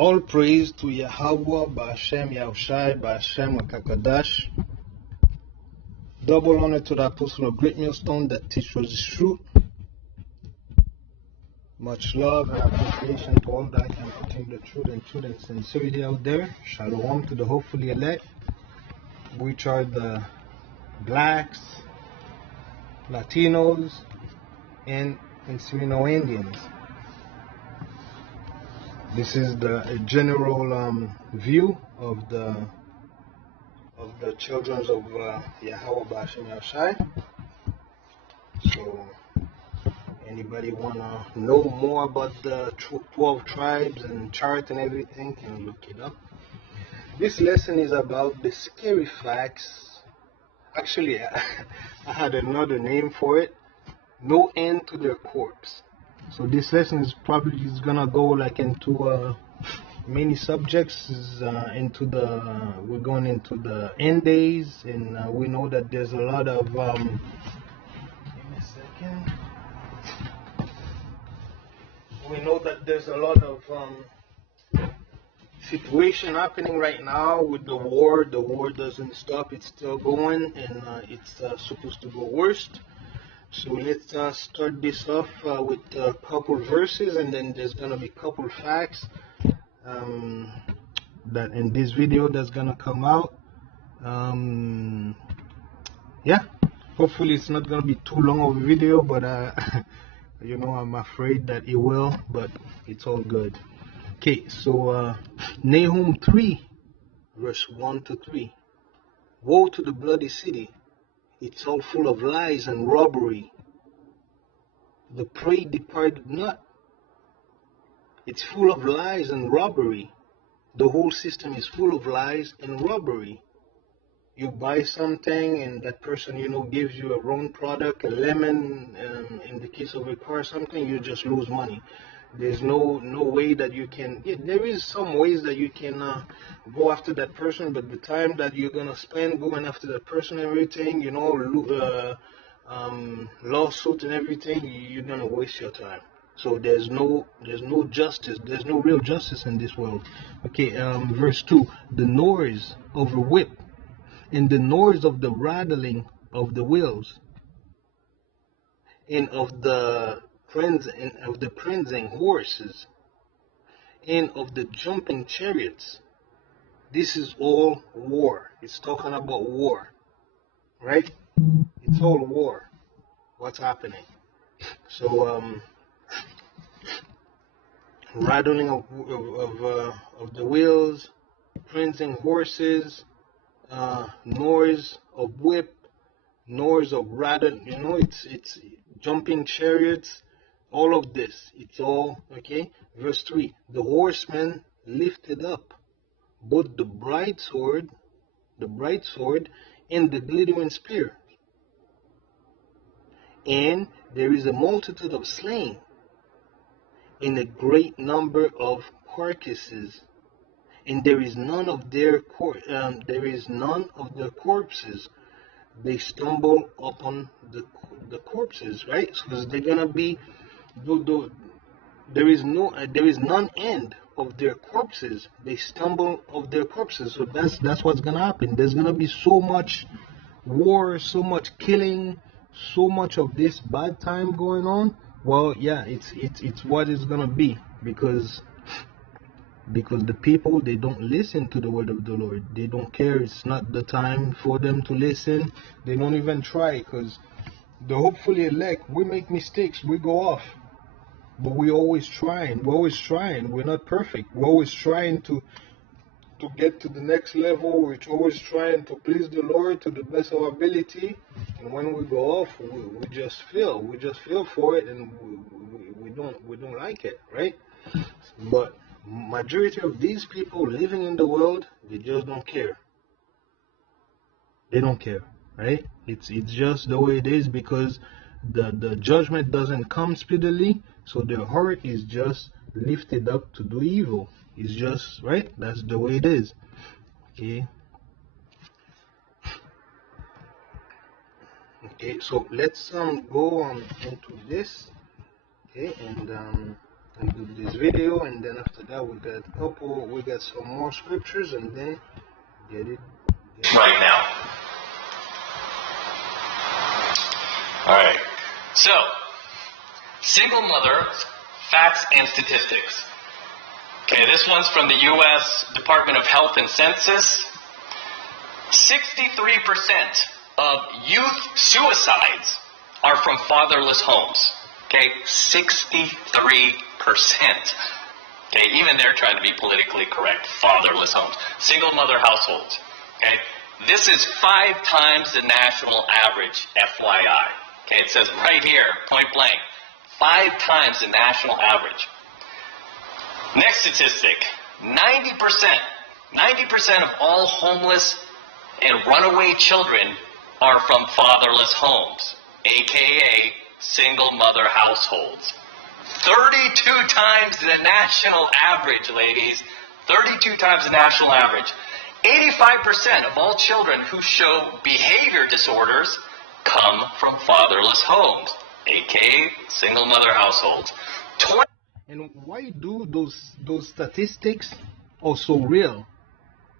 All praise to Yahweh, Ba'ashem Yahushai, Ba'ashem Akakadash. Double honor to the apostle of Great Millstone that teaches the truth. Much love and appreciation to all that can proclaim the truth and sincerity out there. Shalom to the hopefully elect, which are the blacks, Latinos, and Seminole Indians. This is the general view of the children of Yahweh Ba'ashem Yahushai. So anybody wanna know more about the 12 tribes and chart and everything can look it up. This lesson is about the scary facts. Actually, I had another name for it. No end to their corpse. So this lesson is probably gonna go like into many subjects. We're going into the end days, and we know that there's a lot of give me a second. We know that there's a lot of situation happening right now with the war. The war doesn't stop; it's still going, and it's supposed to go worse. So let's start this off with a couple verses, and then there's gonna be a couple facts that in this video that's gonna come out. Yeah, hopefully it's not gonna be too long of a video, but you know, I'm afraid that it will, but it's all good. Okay, so Nahum 3 verse 1 to 3. Woe to the bloody city, it's all full of lies and robbery. The prey departed not. It's full of lies and robbery. The whole system is full of lies and robbery. You buy something and that person, you know, gives you a wrong product, a lemon, in the case of a car or something, you just lose money. There's no way that you can, yeah, there is some ways that you can go after that person, but the time that you're gonna spend going after that person and everything, you know, lawsuit and everything, you're gonna waste your time. So there's no justice, there's no real justice in this world. Okay, verse 2, the noise of a whip and the noise of the rattling of the wheels and of the prancing horses and of the jumping chariots. This is all war. It's talking about war, right? It's all war. What's happening? So rattling of the wheels, prancing horses, noise of whip, noise of rattle. You know, it's jumping chariots. All of this, it's all okay. Verse 3: the horseman lifted up both the bright sword, and the glittering spear. And there is a multitude of slain, and a great number of carcasses, and there is none of their corpses. They stumble upon the corpses, right? Because they're gonna be, there is none end of their corpses. They stumble of their corpses. So that's what's gonna happen. There's gonna be so much war, so much killing, so much of this bad time going on. Well, yeah, it's what it's gonna be, because the people, they don't listen to the word of the Lord. They don't care. It's not the time for them to listen. They don't even try, because the hopefully elect, we make mistakes, we go off, but we're always trying. We're not perfect. We're always trying to get to the next level. We're always trying to please the Lord to the best of our ability. And when we go off, we just feel for it, and we don't like it, right? But majority of these people living in the world, they just don't care. They don't care, right? It's just the way it is, because the judgment doesn't come speedily, so their heart is just lifted up to do evil. It's just, right? That's the way it is. Okay. Okay, so let's go into this. Okay, and and do this video, and then after that we got some more scriptures, and then get it right now. All right. So, single mother facts and statistics. Okay, this one's from the U.S. Department of Health and Census. 63% of youth suicides are from fatherless homes. Okay, 63%. Okay, even they're trying to be politically correct. Fatherless homes. Single mother households. Okay, this is 5 times the national average, FYI. Okay, it says right here, point blank, 5 times the national average. Next statistic, 90% of all homeless and runaway children are from fatherless homes, aka single mother households. 32 times the national average, ladies. 32 times the national average. 85% of all children who show behavior disorders come from fatherless homes, aka single mother households. And why do those statistics are so real?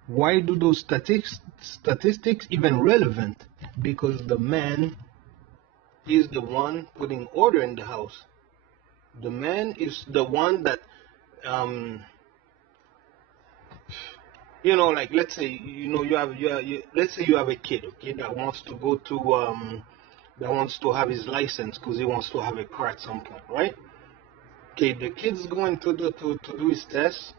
Why do those statistics even relevant? Because the man is the one putting order in the house. The man is the one that, like let's say let's say you have a kid, okay, that wants to go to that wants to have his license because he wants to have a car at some point, right? Okay, the kid's going to do his test.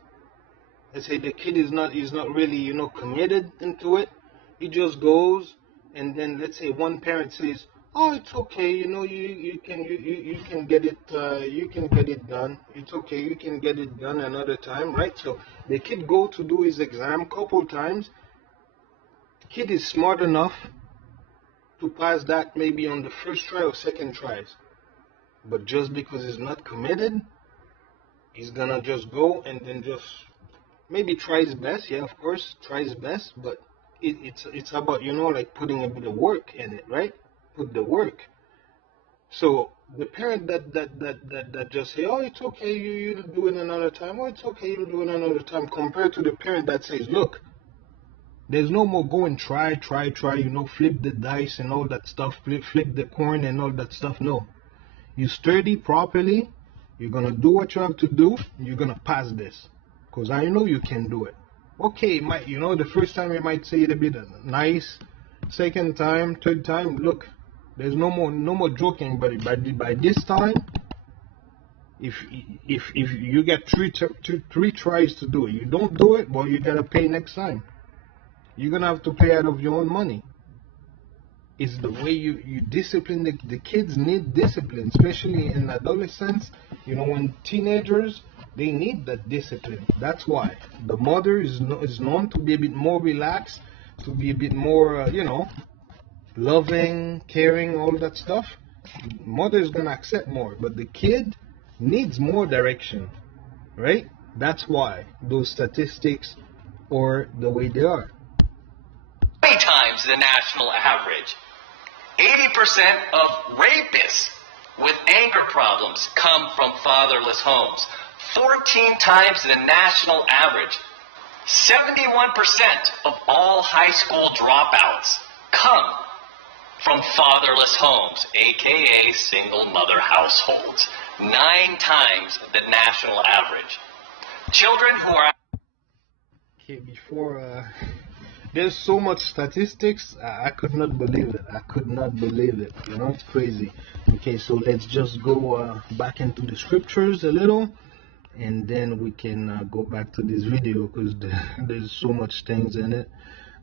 Let's say the kid is not really committed into it. He just goes, and then let's say one parent says, "Oh, it's okay. You can get it. You can get it done. It's okay. You can get it done another time, right?" So the kid go to do his exam couple times. Kid is smart enough to pass that maybe on the first try or second tries, but just because he's not committed, he's gonna just go and then just maybe try his best. Yeah, of course, try his best, but it's about like putting a bit of work in it, right? Put the work. So the parent that just say, "Oh, it's okay, you'll do it another time. Oh, it's okay, you'll do it another time," compared to the parent that says, "Look, there's no more go and try, flip the dice and all that stuff, flip the coin and all that stuff." No, you study properly. You're gonna do what you have to do. You're gonna pass this, because I know you can do it. Okay, the first time you might say it a bit nice. Second time, third time, look, there's no more joking. But by this time, if you get three tries to do it, you don't do it, well, you gotta pay next time. You're gonna have to pay out of your own money. It's the way you discipline the kids. Need discipline, especially in adolescence. When teenagers, they need that discipline. That's why the mother is known to be a bit more relaxed, to be a bit more, loving, caring, all that stuff. Mother is gonna accept more, but the kid needs more direction, right? That's why those statistics are the way they are. 3 times the national average. 80% of rapists with anger problems come from fatherless homes. 14 times the national average. 71% of all high school dropouts come from fatherless homes, aka single mother households. 9 times the national average. Children who are... Okay, before... there's so much statistics, I could not believe it. It's crazy. Okay, so let's just go back into the scriptures a little, and then we can go back to this video, because there's so much things in it.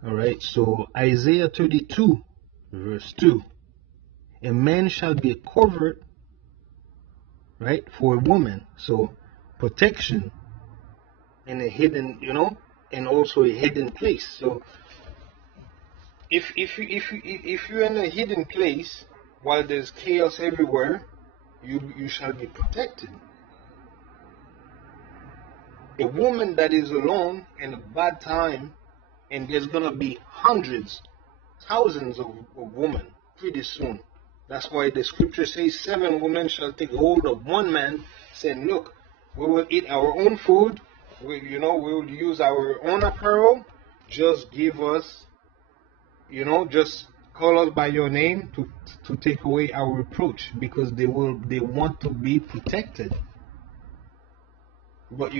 All right, so Isaiah 32 verse 2, a man shall be a covert, right, for a woman. So protection in a hidden, and also a hidden place. So if you're in a hidden place while there's chaos everywhere, you shall be protected. A woman that is alone in a bad time, and there's gonna be hundreds, thousands of women pretty soon. That's why the scripture says 7 women shall take hold of one man, saying, "Look, We will eat our own food. We will use our own apparel. Just give us, just call us by your name to take away our reproach, because they want to be protected. But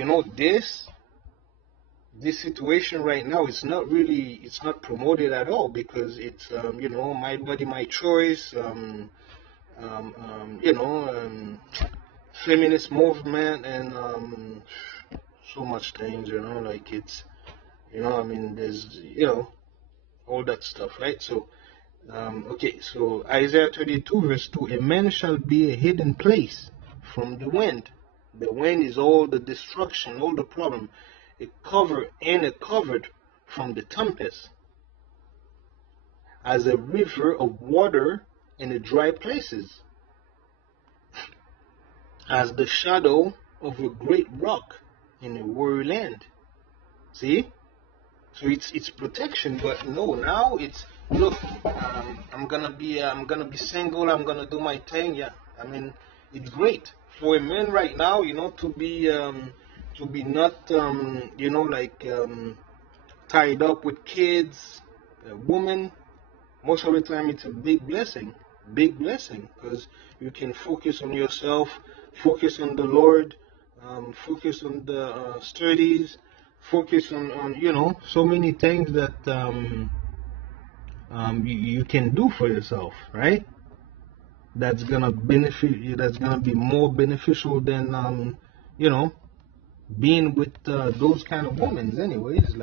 this situation right now is it's not promoted at all, because it's my body, my choice, feminist movement, and so much things, like it's, there's, all that stuff, right? So, okay, so Isaiah 32 verse 2, a man shall be a hidden place from the wind. The wind is all the destruction, all the problem. A covered from the tempest, as a river of water in the dry places, as the shadow of a great rock in a weary land. See? So it's protection, but no, now it's, look, I'm gonna be single, I'm gonna do my thing. Yeah, it's great for a man right now, to be not tied up with kids, a woman. Most of the time, it's a big blessing, because you can focus on yourself, focus on the Lord, focus on the studies, focus on so many things that you can do for yourself, right? That's gonna benefit you. That's gonna be more beneficial than being with those kind of women. Anyways,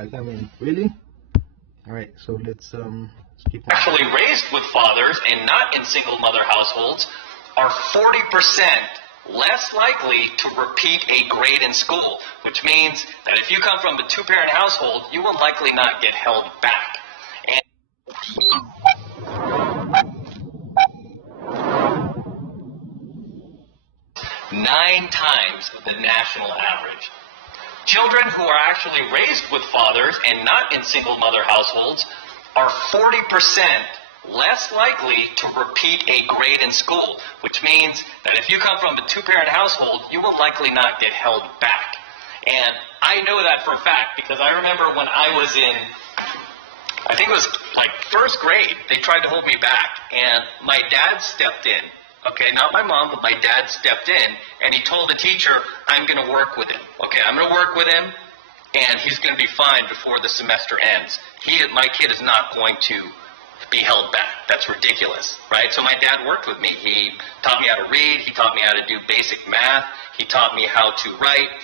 really. All right, so let's keep on. Actually raised with fathers and not in single mother households are 40% less likely to repeat a grade in school, which means that if you come from a two-parent household, you will likely not get held back. And 9 times the national average. Children who are actually raised with fathers and not in single mother households are 40% less likely to repeat a grade in school, which means that if you come from a two-parent household, you will likely not get held back. And I know that for a fact, because I remember when I was in, I think it was like first grade, they tried to hold me back, and my dad stepped in. Okay, not my mom, but my dad stepped in, and he told the teacher, I'm going to work with him. Okay, I'm going to work with him, and he's going to be fine before the semester ends. My kid is not going to be held back. That's ridiculous, right? So my dad worked with me. He taught me how to read. He taught me how to do basic math. He taught me how to write.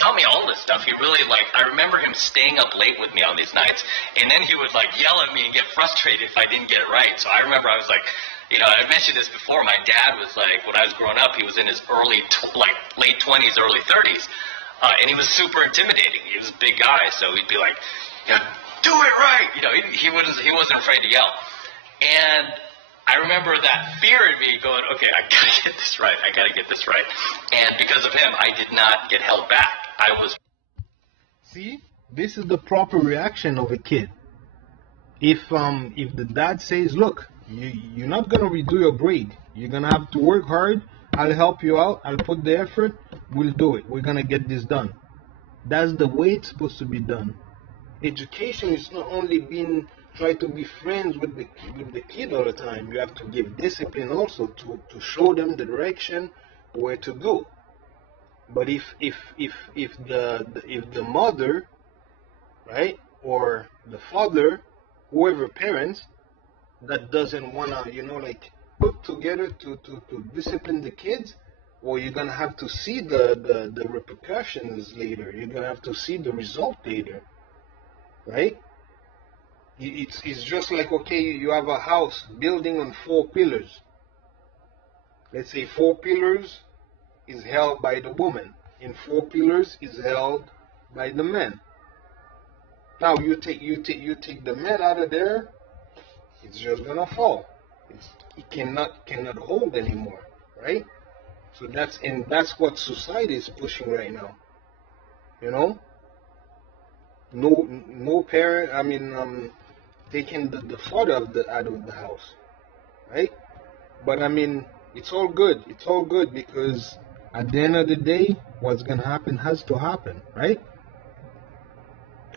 Taught me all this stuff. He really, I remember him staying up late with me on these nights, and then he would, yell at me and get frustrated if I didn't get it right. So I remember I was like, I mentioned this before. My dad was when I was growing up, he was in his late 20s, early 30s, and he was super intimidating. He was a big guy, so he'd be like, do it right. He wasn't afraid to yell. And I remember that fear in me going, okay, I gotta get this right. And because of him, I did not get held back. See, this is the proper reaction of a kid. If the dad says, look, you're not gonna redo your grade, you're gonna have to work hard, I'll help you out, I'll put the effort, we'll do it, we're gonna get this done. That's the way it's supposed to be done. Education is not only being try to be friends with the kid all the time. You have to give discipline also to show them the direction where to go. But if the mother, right, or the father, whoever parents, that doesn't wanna put together to discipline the kids, well, you're gonna have to see the repercussions later. You're gonna have to see the result later, right? It's just like, okay, you have a house building on 4 pillars. Let's say 4 pillars is held by the woman, and 4 pillars is held by the man. Now you take the man out of there, it's just gonna fall. It cannot hold anymore, right? So that's what society is pushing right now. No parent. Taking the father out of the house, right? But it's all good. It's all good because At the end of the day, what's gonna happen has to happen, right?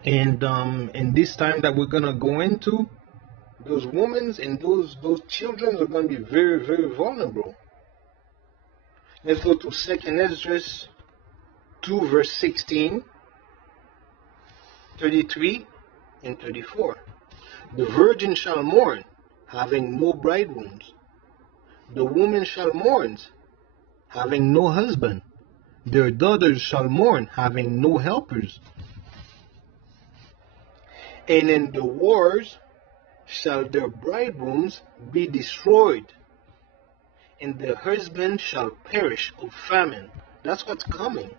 And in this time that we're gonna go into, those women and those children are gonna be very, very vulnerable. Let's go to 2nd Esdras 2 verse 16, 33, and 34. The virgin shall mourn, having no bridegrooms. The woman shall mourn, having no husband. Their daughters shall mourn, having no helpers. And in the wars shall their bridegrooms be destroyed, and their husbands shall perish of famine. That's what's coming.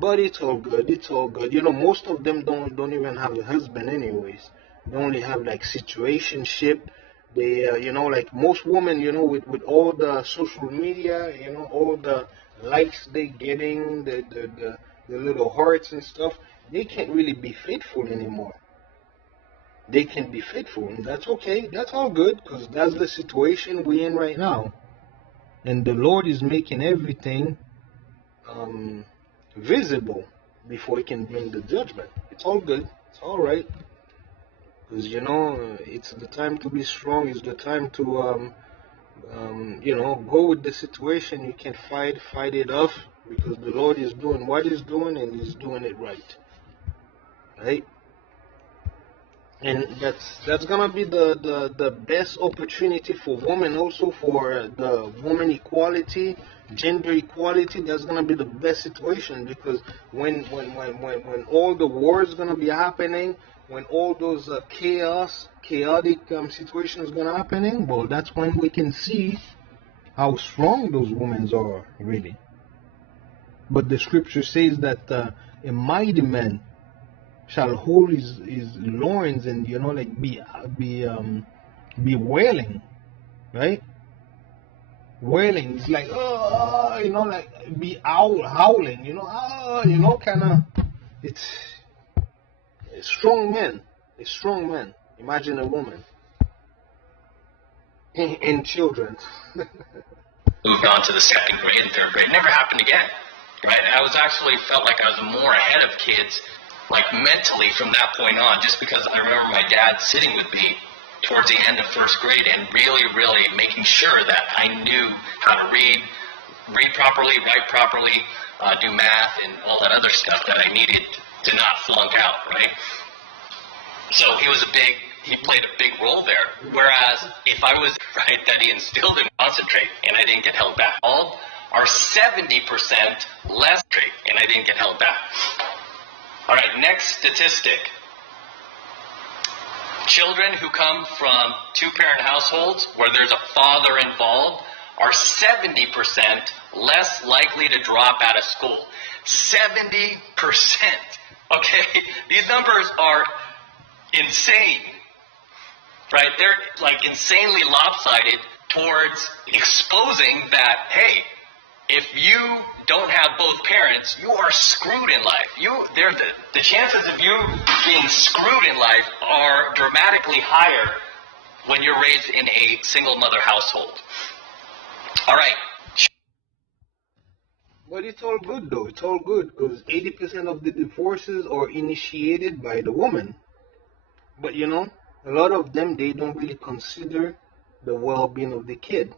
But it's all good. It's all good. You know, most of them don't even have a husband, anyways. They only have like situationship. They, you know, like most women, you know, with all the social media, you know, all the likes they getting, the little hearts and stuff, they can't really be faithful anymore. They can be faithful, and that's okay. That's all good, because that's the situation we're in right now. And the Lord is making everything visible before He can bring the judgment. It's all good. It's all right. Because, you know, it's the time to be strong. It's the time to, you know, go with the situation. You can fight it off, because the Lord is doing what He's doing, and He's doing it right. Right? And that's gonna be the best opportunity for women, also for the woman equality, gender equality. That's gonna be the best situation, because when all the wars gonna be happening, when all those chaotic situations gonna happening, well, that's when we can see how strong those women are really. But the scripture says that a mighty man shall hold his loins, and, you know, like be wailing, right? Wailing. It's like, oh, you know, like be howling, you know, oh, you know, kind of. It's a strong man. A strong man. Imagine a woman and children. Moved on to the 2nd grade and 3rd grade. It never happened again, right? I was actually felt like I was more ahead of kids, like mentally, from that point on, just because I remember my dad sitting with me towards the end of 1st grade and really, really making sure that I knew how to read properly, write properly, do math, and all that other stuff that I needed to not flunk out, right? So he played a big role there. Whereas if I was right, that he instilled in concentrate, and I didn't get held back. All are 70% less straight, and I didn't get held back. All right, next statistic. Children who come from 2-parent households where there's a father involved are 70% less likely to drop out of school. 70%. Okay? These numbers are insane. Right? They're like insanely lopsided towards exposing that, hey, if you don't have both parents, you are screwed in life. The chances of you being screwed in life are dramatically higher when you're raised in a single mother household. All right. But it's all good, though. It's all good, because 80% of the divorces are initiated by the woman. But, you know, a lot of them, they don't really consider the well-being of the kid.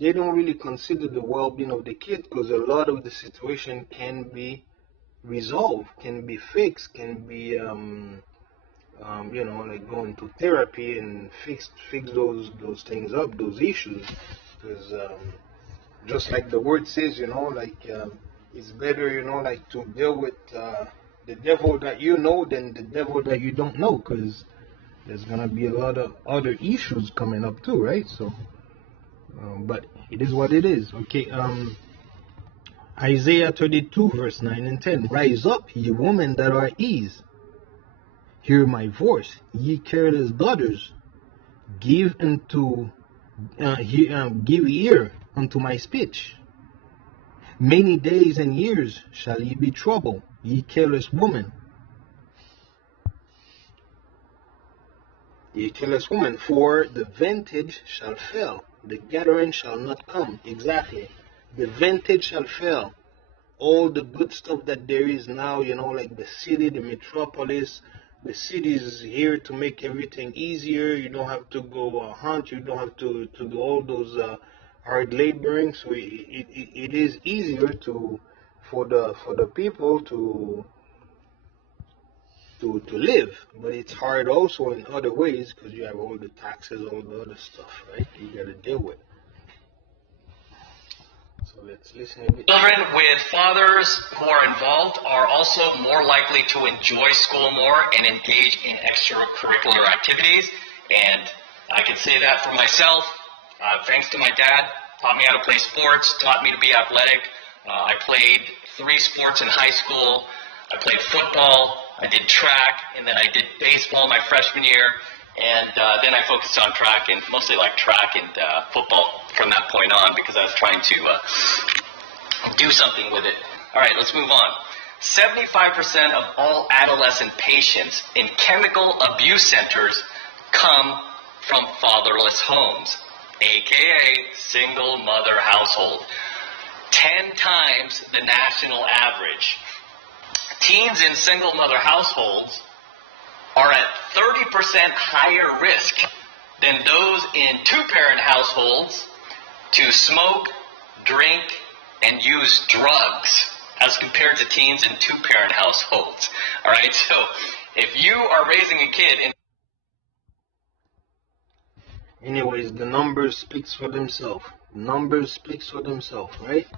They don't really consider the well-being of the kid, because a lot of the situation can be resolved, can be fixed, can be, you know, like going to therapy and fix those things up, those issues. Because just like the word says, you know, like it's better, you know, like to deal with the devil that you know than the devil that you don't know, because there's gonna be a lot of other issues coming up too, right? So. But it is what it is. Okay. Isaiah 32 verse 9 and 10. Rise up, ye women that are at ease. Hear my voice, ye careless daughters. Give ear unto my speech. Many days and years shall ye be troubled, ye careless woman. Ye careless woman, for the vintage shall fail, the gathering shall not come. Exactly. The vintage shall fail. All the good stuff that there is now, like the city, the metropolis, the city is here to make everything easier. You don't have to go hunt. You don't have to do all those hard laboring. So it is easier for the people to live, but it's hard also in other ways because you have all the taxes, all the other stuff, right? You got to deal with. So let's listen a bit. Children with fathers who are involved are also more likely to enjoy school more and engage in extracurricular activities. And I can say that for myself, thanks to my dad, taught me how to play sports, taught me to be athletic. I played 3 sports in high school. I played football, I did track, and then I did baseball my freshman year. And then I focused on track, and mostly like track and football from that point on because I was trying to do something with it. All right, let's move on. 75% of all adolescent patients in chemical abuse centers come from fatherless homes, aka single mother household. 10 times the national average. Teens in single mother households are at 30% higher risk than those in 2-parent households to smoke, drink, and use drugs as compared to teens in 2-parent households. All right, so if you are raising a kid in... Anyways, the numbers speaks for themselves. Numbers speaks for themselves, right?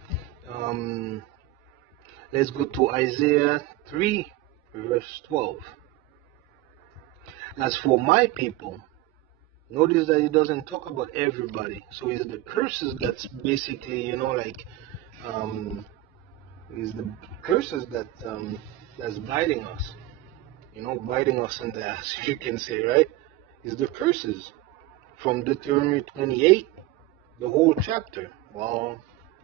Let's go to Isaiah 3, verse 12. As for my people, notice that it doesn't talk about everybody. So it's the curses that's basically, is the curses that's biting us. Biting us in the ass, you can say, right? Is the curses. From Deuteronomy 28, the whole chapter. Well,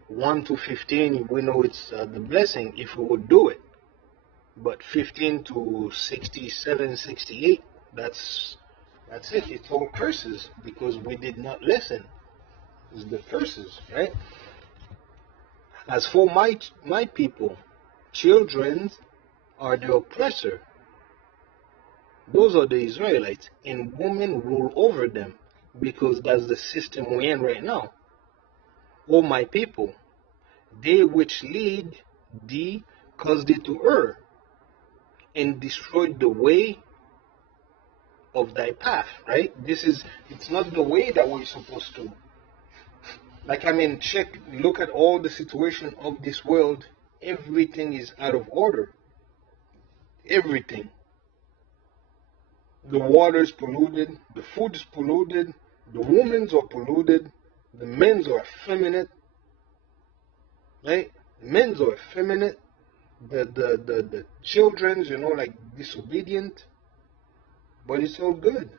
1 to 15, we know it's the blessing if we would do it. But 15 to 67, 68, that's it. It's all curses because we did not listen. It's the curses, right? As for my people, children are the oppressor. Those are the Israelites, and women rule over them because that's the system we're in right now. O my people, they which lead thee caused thee to err, and destroyed the way of thy path, right? It's not the way that we're supposed to. Look at all the situation of this world. Everything is out of order. Everything. The water is polluted, the food is polluted, the women's are polluted, the men's are effeminate, right? The men's are effeminate, the children's, disobedient. But it's all good.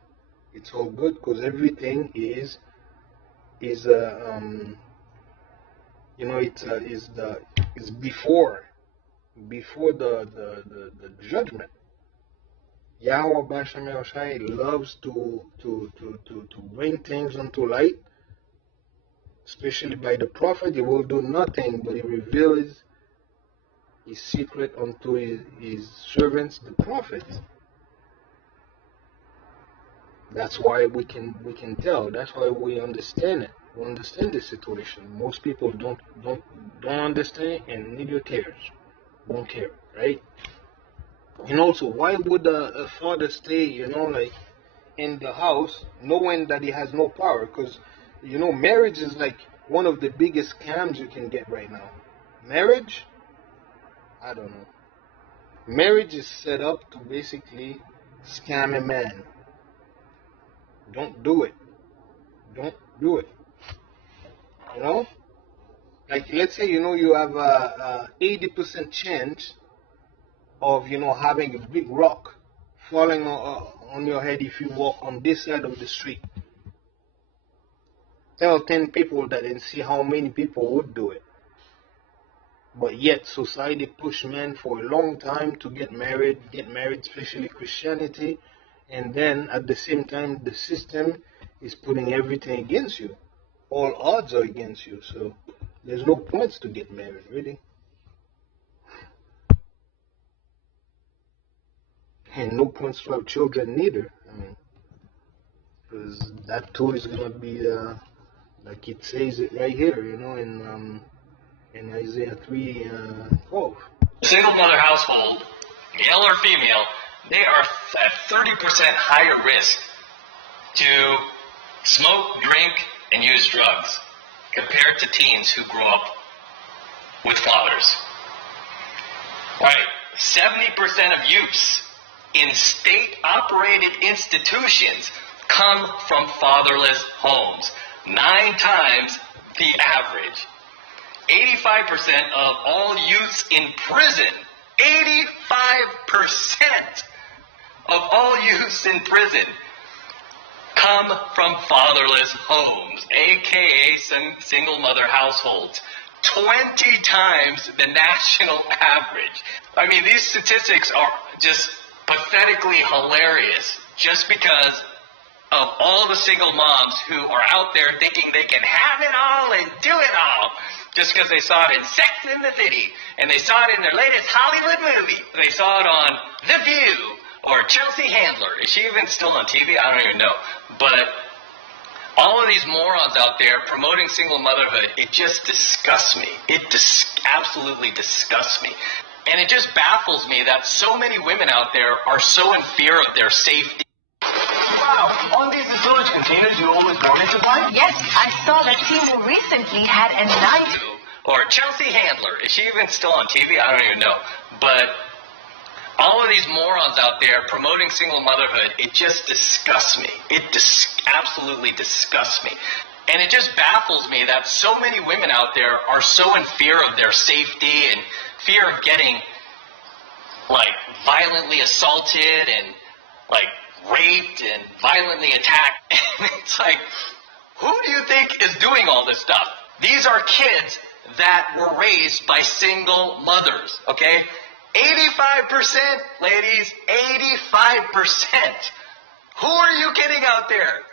It's all good because everything is before the judgment. Yahweh Bashem Yahushai loves to bring things unto light, especially by the prophet. He will do nothing, but he reveals his secret unto his servants, the prophets. That's why we can tell. That's why we understand it. We understand the situation. Most people don't understand, and neither cares. Don't care, right? And also, why would a father stay, in the house knowing that he has no power? Because, marriage is like one of the biggest scams you can get right now. Marriage? I don't know. Marriage is set up to basically scam a man. Don't do it. Don't do it. Let's say, you have a 80% chance of, having a big rock falling on your head if you walk on this side of the street. Tell 10 people that and see how many people would do it. But yet society pushed men for a long time to get married, especially Christianity. And then at the same time, the system is putting everything against you. All odds are against you. So There's no points to get married, really. And no points to have children neither. I mean, because that too is gonna be like it says it right here, you know, in Isaiah 3:12. Single mother household, male or female, they are at 30% higher risk to smoke, drink, and use drugs compared to teens who grow up with fathers. Right? 70% of youths in state-operated institutions come from fatherless homes, 9 times the average. 85% of all youths in prison, 85% of all youths in prison come from fatherless homes, aka single mother households. 20 times the national average. I mean, these statistics are just pathetically hilarious just because of all the single moms who are out there thinking they can have it all and do it all just because they saw it in Sex and the City and they saw it in their latest Hollywood movie. They saw it on The View or Chelsea Handler. Is she even still on TV? I don't even know. But all of these morons out there promoting single motherhood, it just disgusts me. It absolutely disgusts me. And it just baffles me that so many women out there are so in fear of their safety. Wow, on these village containers you always garbage supply? Yes, I saw that Timu recently had a night. Or Chelsea Handler. Is she even still on TV? I don't even know. But all of these morons out there promoting single motherhood, it just disgusts me. It absolutely disgusts me. And it just baffles me that so many women out there are so in fear of their safety and fear of getting, like, violently assaulted and, like, raped and violently attacked. And it's like, who do you think is doing all this stuff? These are kids that were raised by single mothers, okay? 85%, ladies, 85%. Who are you kidding out there?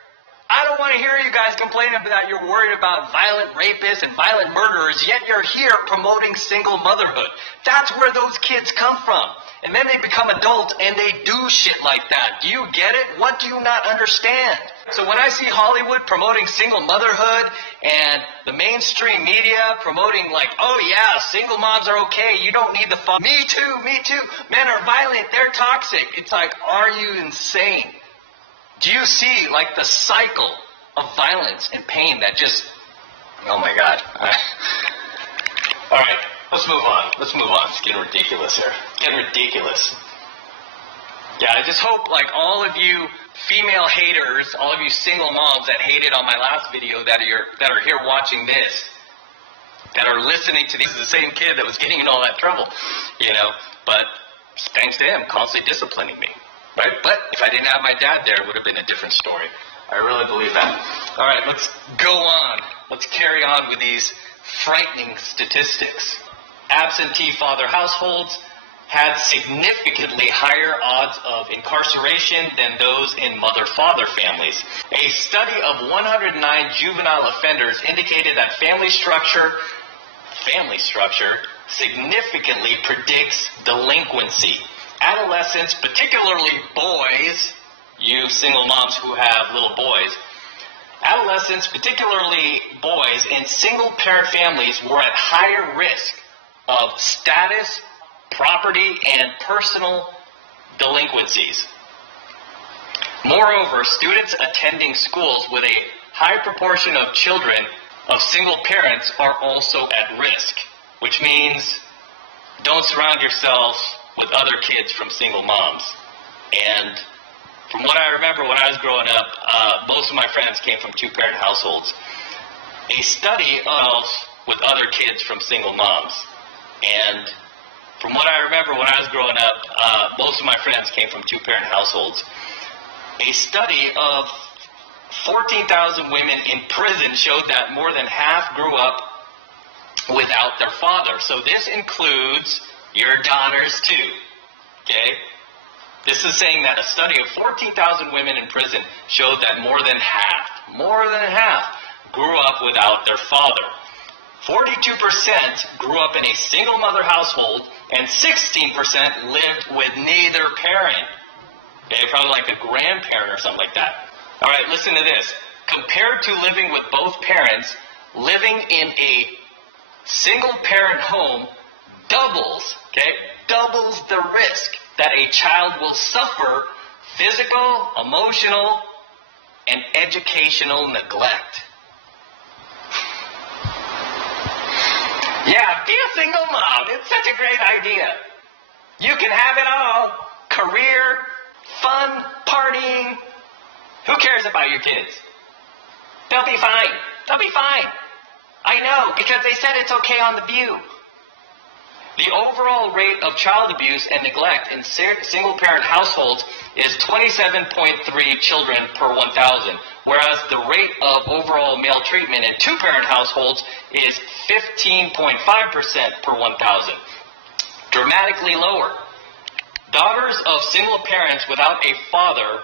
I don't want to hear you guys complaining that you're worried about violent rapists and violent murderers, yet you're here promoting single motherhood. That's where those kids come from. And then they become adults and they do shit like that. Do you get it? What do you not understand? So when I see Hollywood promoting single motherhood and the mainstream media promoting like, oh yeah, single moms are okay, you don't need the father. Me too, me too. Men are violent, they're toxic. It's like, are you insane? Do you see like the cycle of violence and pain that just, oh my God. All right. Let's move on. Let's move on. It's getting ridiculous here. Getting ridiculous. Yeah, I just hope, like, all of you female haters, all of you single moms that hated on my last video that are here watching this, that are listening to this, is the same kid that was getting in all that trouble, you know. But thanks to him constantly disciplining me, right? But if I didn't have my dad there, it would have been a different story. I really believe that. All right, let's go on. Let's carry on with these frightening statistics. Absentee father households had significantly higher odds of incarceration than those in mother-father families. A study of 109 juvenile offenders indicated that family structure significantly predicts delinquency. Adolescents, particularly boys, you single moms who have little boys, adolescents, particularly boys in single-parent families were at higher risk of status, property, and personal delinquencies. Moreover, students attending schools with a high proportion of children of single parents are also at risk, which means don't surround yourselves with other kids from single moms. And from what I remember when I was growing up, most of my friends came from two-parent households. A study of with other kids from single moms. And from what I remember when I was growing up, most of my friends came from two-parent households. A study of 14,000 women in prison showed that more than half grew up without their father. So this includes your daughters too, okay? This is saying that a study of 14,000 women in prison showed that more than half grew up without their father. 42% grew up in a single mother household, and 16% lived with neither parent. Okay, probably like a grandparent or something like that. All right, listen to this. Compared to living with both parents, living in a single parent home doubles the risk that a child will suffer physical, emotional, and educational neglect. Yeah, be a single mom. It's such a great idea. You can have it all. Career, fun, partying. Who cares about your kids? They'll be fine. They'll be fine. I know, because they said it's okay on The View. The overall rate of child abuse and neglect in single-parent households is 27.3 children per 1,000, whereas the rate of overall maltreatment in two-parent households is 15.5% per 1,000, dramatically lower. Daughters of single parents without a father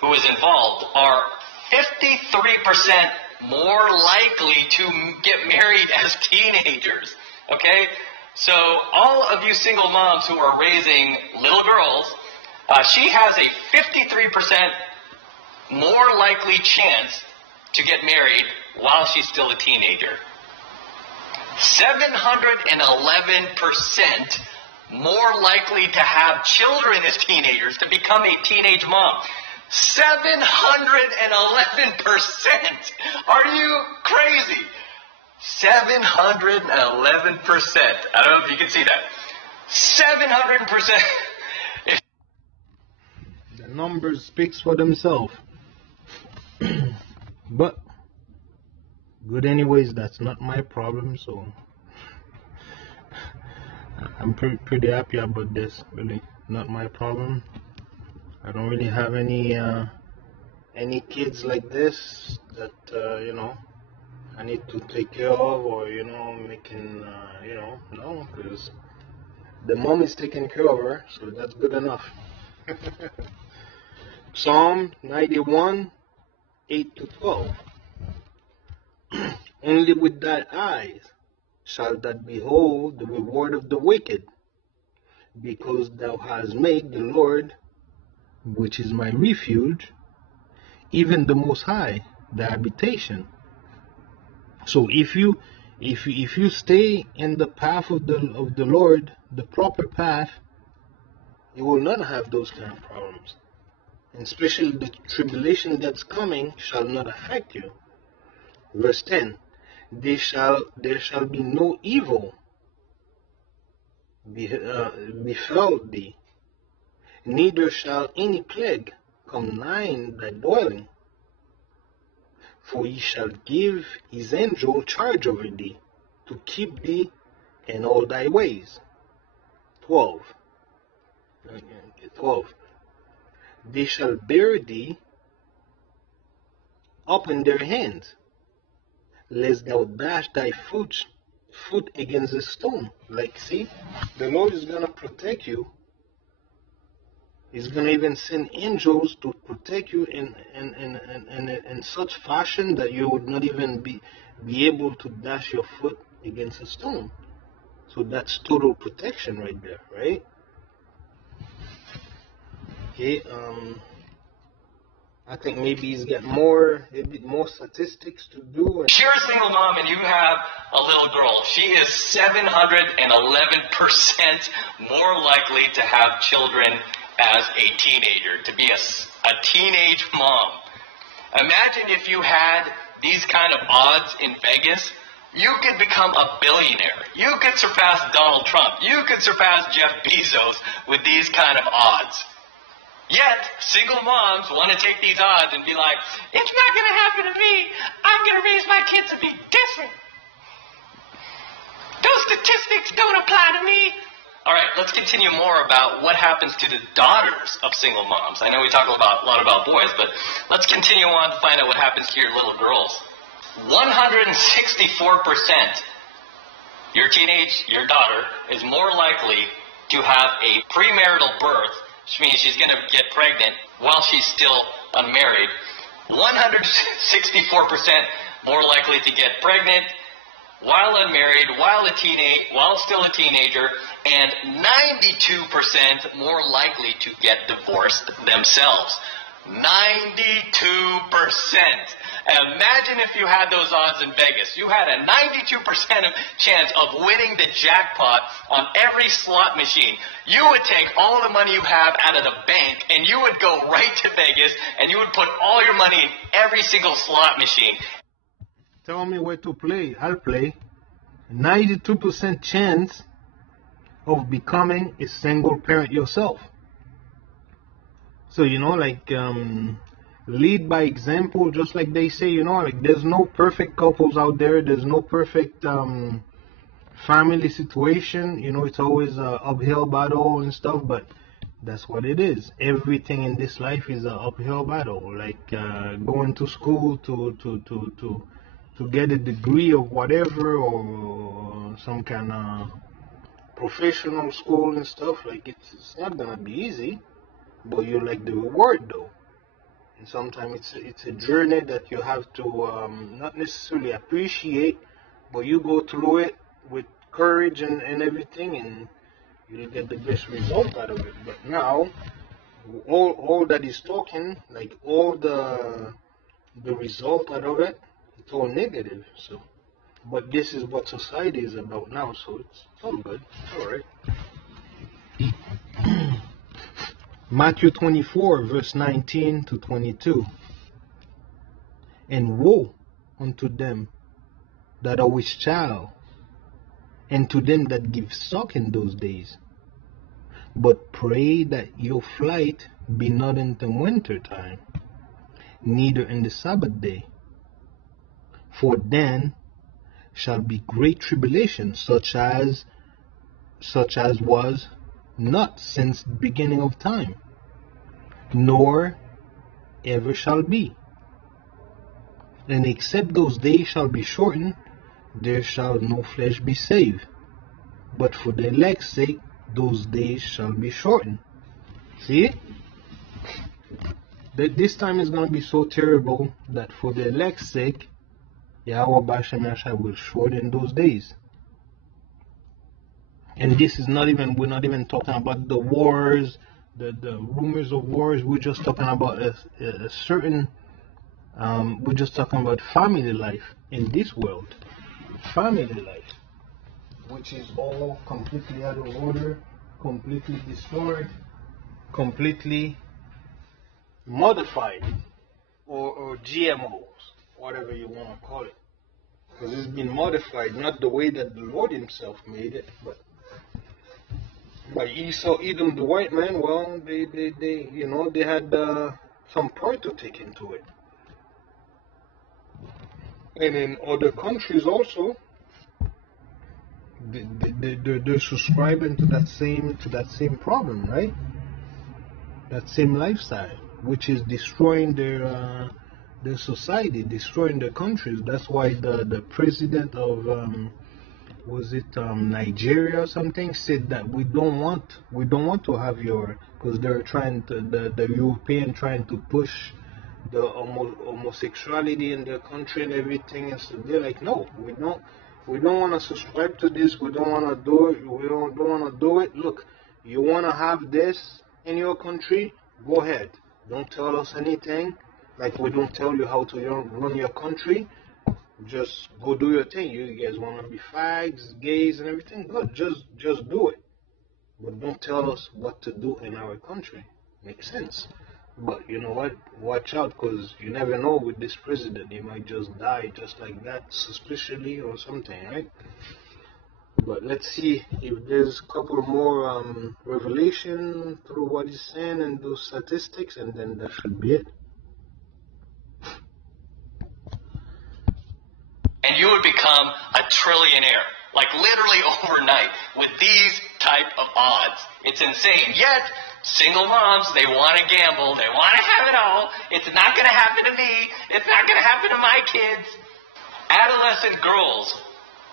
who is involved are 53% more likely to get married as teenagers, okay? So all of you single moms who are raising little girls, she has a 53% more likely chance to get married while she's still a teenager. 711% more likely to have children as teenagers, to become a teenage mom. 711%. Are you crazy? 711%. I don't know if you can see that. 700%. The numbers speaks for themselves. But good anyways, that's not my problem, so I'm pretty happy about this. Really not my problem. I don't really have any kids like this that I need to take care of, or making no, because the mom is taking care of her, so that's good enough. Psalm 91, 8-12. Only with thy eyes shalt thou behold the reward of the wicked, because thou hast made the Lord, which is my refuge, even the Most High, the habitation. So if you stay in the path of the Lord, the proper path, you will not have those kind of problems. And especially the tribulation that's coming shall not affect you. Verse 10, there shall be no evil befell thee, neither shall any plague come nigh thy dwelling. For he shall give his angel charge over thee, to keep thee in all thy ways. 12. They shall bear thee up in their hands, lest thou dash thy foot against a stone. Like, see, the Lord is going to protect you. He's going to even send angels to protect you in such fashion that you would not even be able to dash your foot against a stone. So that's total protection right there, right? Okay, I think maybe he's got a bit more statistics to do. If you're a single mom and you have a little girl, she is 711% more likely to have children as a teenager, to be a teenage mom. Imagine if you had these kind of odds in Vegas. You could become a billionaire. You could surpass Donald Trump. You could surpass Jeff Bezos with these kind of odds. Yet, single moms want to take these odds and be like, it's not going to happen to me. I'm going to raise my kids to be different. Those statistics don't apply to me. All right, let's continue more about what happens to the daughters of single moms. I know we talk a lot about boys, but let's continue on to find out what happens to your little girls. 164%. Your daughter is more likely to have a premarital birth, which means she's going to get pregnant while she's still unmarried. 164% more likely to get pregnant while unmarried, while still a teenager, and 92% more likely to get divorced themselves. 92%. Imagine if you had those odds in Vegas. You had a 92% chance of winning the jackpot on every slot machine. You would take all the money you have out of the bank and you would go right to Vegas and you would put all your money in every single slot machine. Tell me where to play. I'll play. 92% chance of becoming a single parent yourself. So, like, lead by example, just like they say, like there's no perfect couples out there. There's no perfect family situation. It's always an uphill battle and stuff, but that's what it is. Everything in this life is an uphill battle. Like going to school to get a degree of whatever, or some kind of professional school and stuff. Like it's not gonna be easy. But you like the reward though, and sometimes it's a journey that you have to not necessarily appreciate, but you go through it with courage and everything, and you'll get the best result out of it. But now, all that is talking, like all the result out of it, it's all negative. So, but this is what society is about now, so it's all good. It's all right. Matthew 24, verse 19 to 22. And woe unto them that are with child, and to them that give suck in those days. But pray that your flight be not in the winter time, neither in the Sabbath day. For then shall be great tribulation, such as was not since the beginning of time, nor ever shall be. And except those days shall be shortened, there shall no flesh be saved. But for the elect's sake, those days shall be shortened. See? This time is going to be so terrible that for the elect's sake, Yahweh Bashem Yashai will shorten those days. And this is we're not even talking about the wars, the rumors of wars. We're just talking about a certain, we're just talking about family life in this world. Family life, which is all completely out of order, completely destroyed, completely modified, or GMOs, whatever you want to call it. Because it's been modified, not the way that the Lord himself made it, but Esau, Edom, the white man, well, they had some part to take into it. And in other countries also, they're subscribing to that same problem, right? That same lifestyle, which is destroying their society, destroying their countries. That's why the president of Nigeria or something said that we don't want to have because they're trying to the European trying to push the homosexuality in their country and everything, and so they're like, no, we don't want to subscribe to this. We don't want to do it. We don't want to do it. Look, you want to have this in your country? Go ahead. Don't tell us anything. Like we don't tell you how to run your country. Just go do your thing. You guys want to be fags, gays, and everything? Good. Just do it. But don't tell us what to do in our country. Makes sense. But you know what? Watch out, because you never know with this president. He might just die just like that, suspiciously or something, right? But let's see if there's a couple more revelation through what he's saying and those statistics, and then that should be it. And you would become a trillionaire, like literally overnight, with these type of odds. It's insane. Yet, single moms, they want to gamble. They want to have it all. It's not going to happen to me. It's not going to happen to my kids. Adolescent girls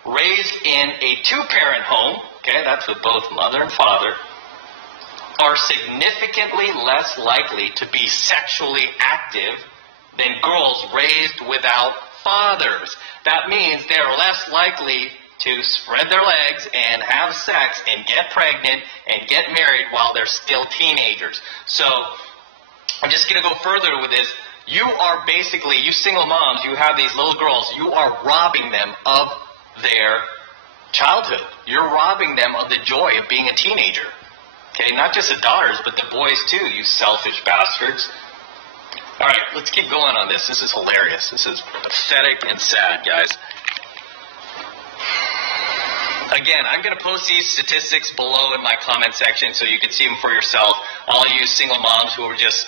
raised in a two-parent home, okay, that's with both mother and father, are significantly less likely to be sexually active than girls raised without fathers. That means they're less likely to spread their legs and have sex and get pregnant and get married while they're still teenagers. So I'm just going to go further with this. You are basically, you single moms, you have these little girls, you are robbing them of their childhood. You're robbing them of the joy of being a teenager. Okay, not just the daughters, but the boys too, you selfish bastards. All right, let's keep going on this. This is hilarious. This is pathetic and sad, guys. Again, I'm going to post these statistics below in my comment section so you can see them for yourself. All of you single moms who are just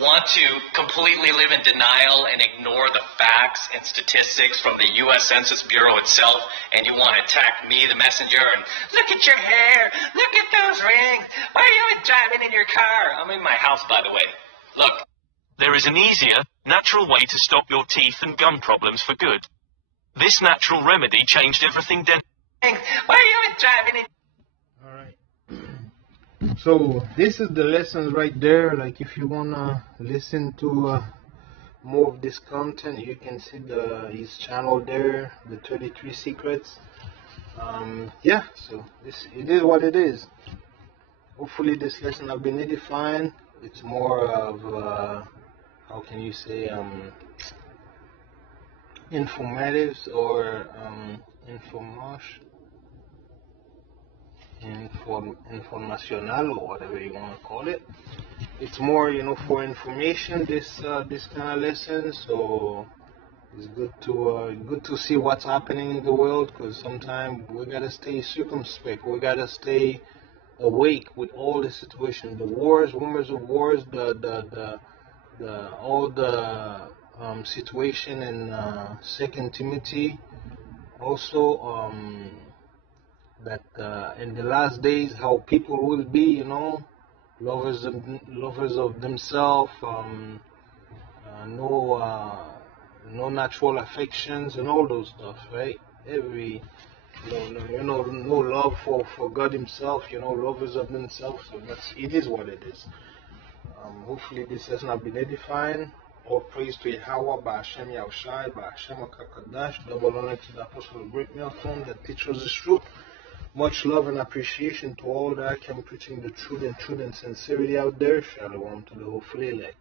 want to completely live in denial and ignore the facts and statistics from the U.S. Census Bureau itself, and you want to attack me, the messenger, and look at your hair, look at those rings, why are you always driving in your car? I'm in my house, by the way. Look. There is an easier, natural way to stop your teeth and gum problems for good. This natural remedy changed everything then. Why are you always driving in? All right. So this is the lessons right there. Like if you wanna listen to more of this content, you can see his channel there, the 33 Secrets. Yeah. So it is what it is. Hopefully this lesson have been edifying. It's more of how can you say informatives or informational or whatever you want to call it. It's more, for information. This kind of lesson. So it's good to see what's happening in the world, because sometimes we gotta stay circumspect. We gotta stay awake with all the situation, the wars, rumors of wars, all the situation in 2 Timothy. Also, that in the last days, how people will be, lovers of themselves, no natural affections and all those stuff, right? No love for God Himself, lovers of themselves. So it is what it is. Hopefully this has not been edifying. All praise to Yahweh, Ba'ashem Yahushai, Ba'ashem HaKadosh, double honor to the Apostle of Great Millstone that teaches the truth. Much love and appreciation to all that can preaching the truth and sincerity out there. Shalom to the hopefully elect.